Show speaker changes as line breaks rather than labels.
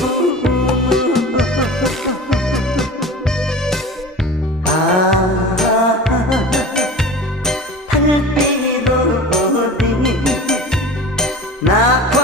달빛 나